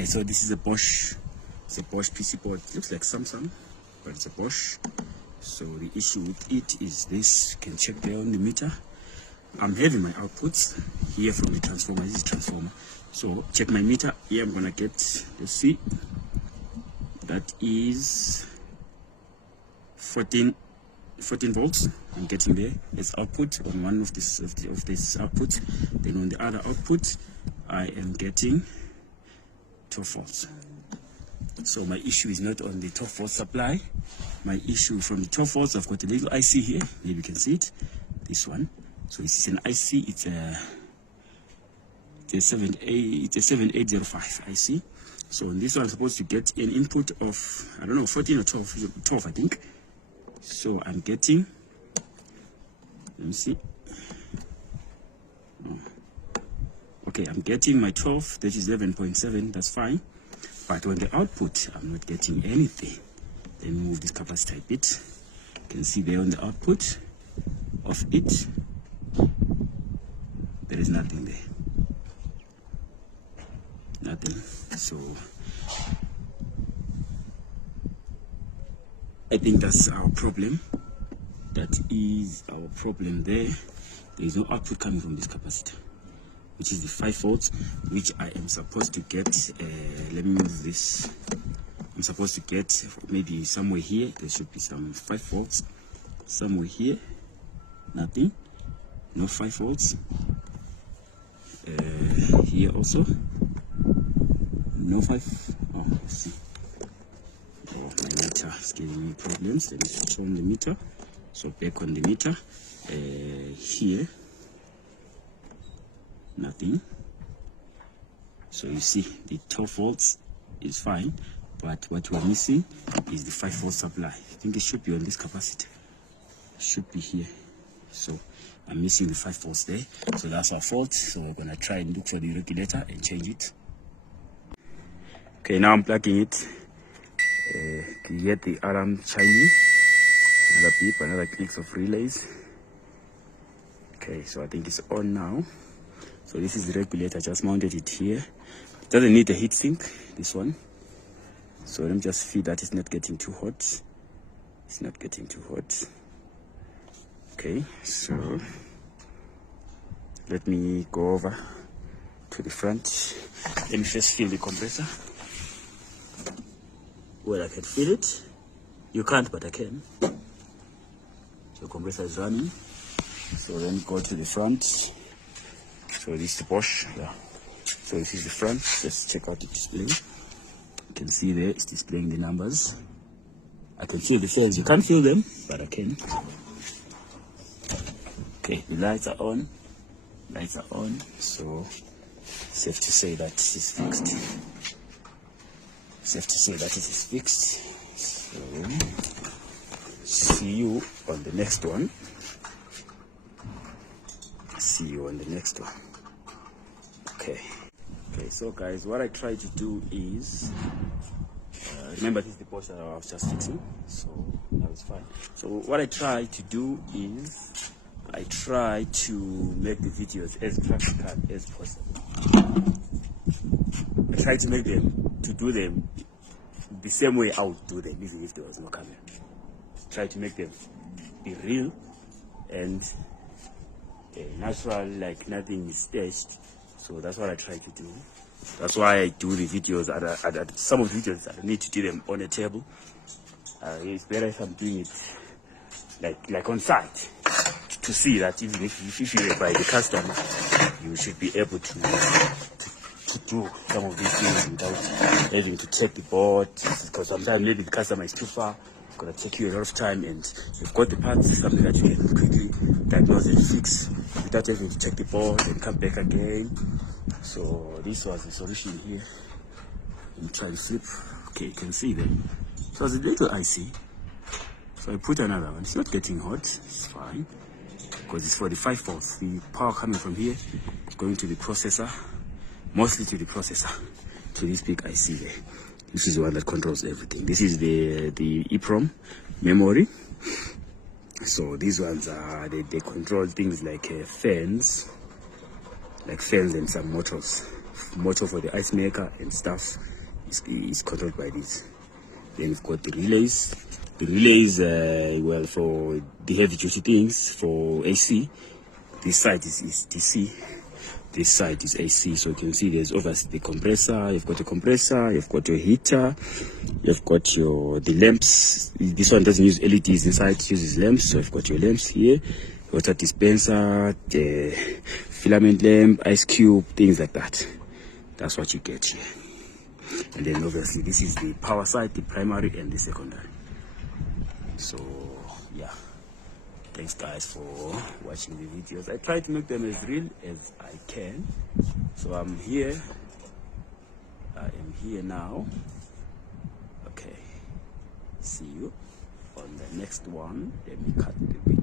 Okay, so this is a BOSCH. It's a BOSCH PC board. It looks like Samsung, but it's a BOSCH. So the issue with it is this. You can check there on the meter. I'm having my outputs here from the transformer. This is transformer. So check my meter. Here I'm gonna get, let's see, that is 14 volts. I'm getting there as output on one of this output. Then on the other output, I am getting 12 volts. So my issue is not on the 12 volt supply. My issue from the 12 volts, I've got a little IC here. Maybe you can see it. This one. So this is an IC. It's a 7805 IC. So on this one, I'm supposed to get an input of, I don't know, 14 or 12 I think. So I'm getting, let me see. Oh. Okay, I'm getting my 12, that is 11.7, that's fine. But on the output, I'm not getting anything. Let me move this capacitor a bit. You can see there on the output of it, there is nothing there. Nothing. So I think that's our problem. That is our problem there. There is no output coming from this capacitor, which is the 5 volts, which I am supposed to get. Let me move this. I'm supposed to get maybe somewhere here. There should be some 5 volts. Somewhere here, nothing. No 5 volts. Here also, no 5. Oh, let's see. Oh, my meter is giving me problems. Let me switch on the meter. So back on the meter. Here, nothing. So you see the 12 volts is fine, but what we're missing is the 5 volt supply. I think it should be on this capacitor. It should be here. So I'm missing the 5 volts there. So that's our fault. So we're gonna try and look for the regulator and change it. Okay, now I'm plugging it. You get the alarm chiming. Another beep, another clicks of relays. Okay, so I think it's on now. So this is the regulator. I just mounted it here. It doesn't need a heat sink, this one. So let me just feel that it's not getting too hot. It's not getting too hot. Okay, so let me go over to the front. Let me first feel the compressor. Well, I can feel it. You can't, but I can. The compressor is running. So then go to the front. So this is the BOSCH. Yeah. So this is the front. Let's check out the display. You can see there it's displaying the numbers. I can feel the fans. You can't feel them, but I can. Okay, the lights are on. Lights are on. So safe to say that it is fixed. Safe to say that it is fixed. So see you on the next one. See you on the next one. Okay, so guys, what I try to do is remember this is the BOSCH that I was just fixing, so that was fine. So what I try to do is I try to make the videos as practical as possible. I try to make them, to do them the same way I would do them, even if there was no camera. Try to make them be real and natural, like nothing is staged. So that's what I try to do. That's why I do the videos. Some of the videos I don't need to do them on a table. It's better if I'm doing it like on site, to see that even if you buy the customer, you should be able to do some of these things without having to check the board, because sometimes maybe the customer is too far. It's gonna take you a lot of time, and you've got the parts, something that you can quickly diagnose and fix without having to check the board and come back again. So this was the solution here. Let me try to flip. Okay, you can see them. So it's a little IC. So I put another one. It's not getting hot. It's fine, because it's for the 5 volts. The power coming from here is going to the processor, mostly to the processor, to this big IC there. This is the one that controls everything. This is the EEPROM memory. So these ones are they control things like fans and some motors motor for the ice maker and stuff is controlled by this. Then we've got the relays. The relays, well, for the heavy duty things, for AC. This side is DC. This side is AC. So you can see there's obviously the compressor. You've got a compressor. You've got your heater. You've got the lamps. This one doesn't use LEDs inside. It uses lamps. So you've got your lamps here. Water dispenser, the filament lamp, ice cube, things like that. That's what you get here. And then obviously this is the power side, the primary and the secondary. So yeah, thanks guys for watching the videos. I try to make them as real as I can. So I am here now. Okay, see you on the next one. Let me cut the video.